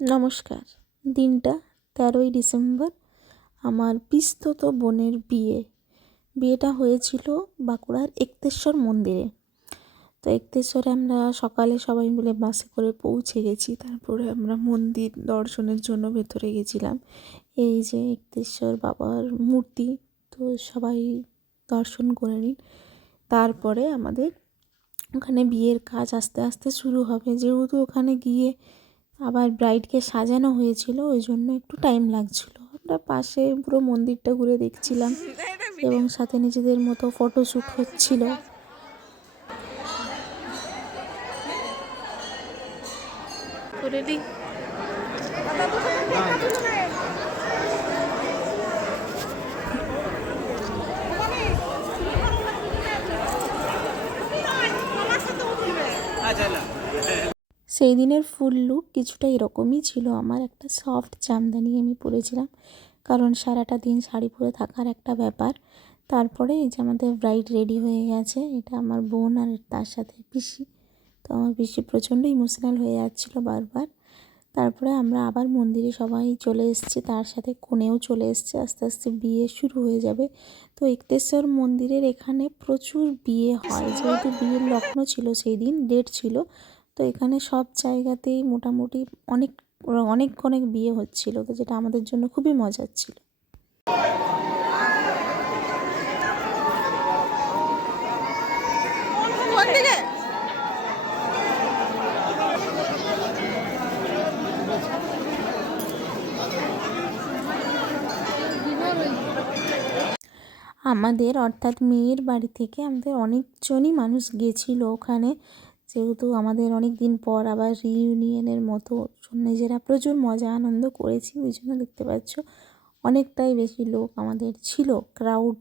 নমস্কার। দিনটা তেরোই ডিসেম্বর। আমার পিস্তত বোনের বিয়ে। বিয়েটা হয়েছিল বাঁকুড়ার একতেশ্বর মন্দিরে। তো একতেশ্বরে আমরা সকালে সবাই মিলে বাসে করে পৌঁছে গেছি। তারপরে আমরা মন্দির দর্শনের জন্য ভেতরে গেছিলাম। এই যে একতেশ্বর বাবার মূর্তি, তো সবাই দর্শন করে নিন। তারপরে আমাদের ওখানে বিয়ের কাজ আস্তে আস্তে শুরু হবে। যেহেতু ওখানে গিয়ে আবার ব্রাইডকে সাজানো হয়েছিল ওই জন্য একটু টাইম লাগছিল। আমরা পাশে পুরো মন্দিরটা ঘুরে দেখছিলাম এবং সাথে নিজেদের মতো ফটোশ্যুট হচ্ছিল। রেডি সেই দিনের ফুল লুক কিছুটা এরকমই ছিল আমার। একটা সফট জামদানি আমি পরেছিলাম, কারণ সারাটা দিন শাড়ি পরে থাকার একটা ব্যাপার। তারপরে এই যে আমাদের ব্রাইড রেডি হয়ে গেছে, এটা আমার বোন আর তার সাথে পিসি। তো আমার পিসি প্রচণ্ড ইমোশনাল হয়ে যাচ্ছিল বারবার। তারপরে আমরা আবার মন্দিরে সবাই চলে এসেছি, তার সাথে কোণেও চলে এসছে, আস্তে আস্তে বিয়ে শুরু হয়ে যাবে। তো একতেশ্বর মন্দিরের এখানে প্রচুর বিয়ে হয়, যেহেতু বিয়ের লগ্ন ছিল সেই দিন ডেট ছিল। তো এখানে সব জায়গাতেই মোটামুটি অনেক অনেক অনেক বিয়ে হচ্ছিল, তো যেটা আমাদের জন্য খুবই মজার ছিল। আমাদের, অর্থাৎ মেয়ের বাড়ি থেকে আমাদের অনেকজনই মানুষ গেছিল ওখানে। যেহেতু আমাদের অনেক দিন পর আবার রিউনিয়নের মতো নিজেরা প্রচুর মজা, আনন্দ করেছি, ওই জন্য দেখতে পাচ্ছ অনেকটাই বেশি লোক আমাদের ছিল ক্রাউড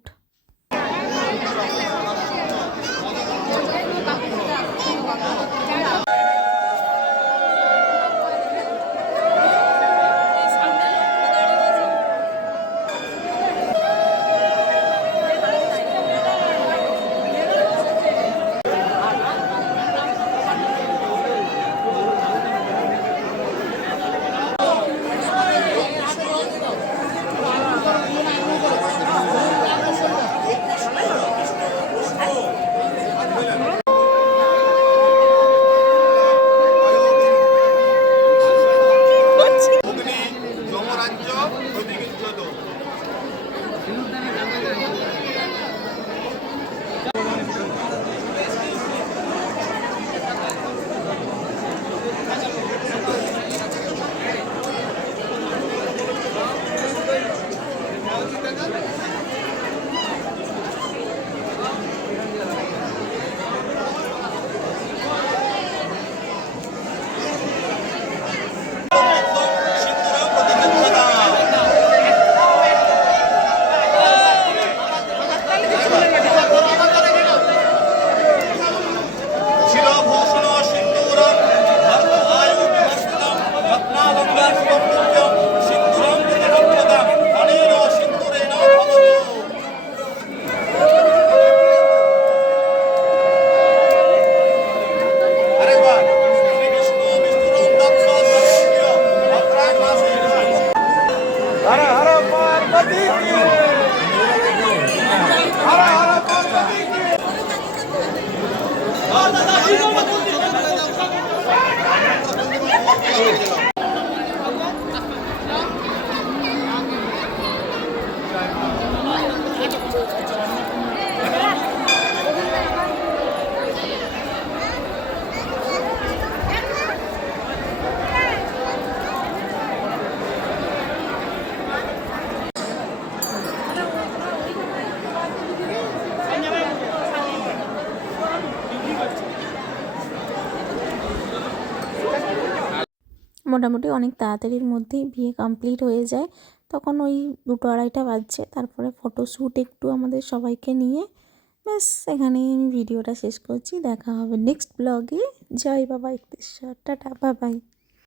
মোটামুটি অনেক তাড়াতাড়ির মধ্যেই বিয়ে কমপ্লিট হয়ে যায়। তখন ওই দুটো আড়াইটা বাজছে, তারপরে ফটোশ্যুট একটু আমাদের সবাইকে নিয়ে। ব্যাস, এখানেই আমি ভিডিওটা শেষ করছি, দেখা হবে নেক্সট ব্লগে জয় বাবা একতেশ্বর টাটা বাবাই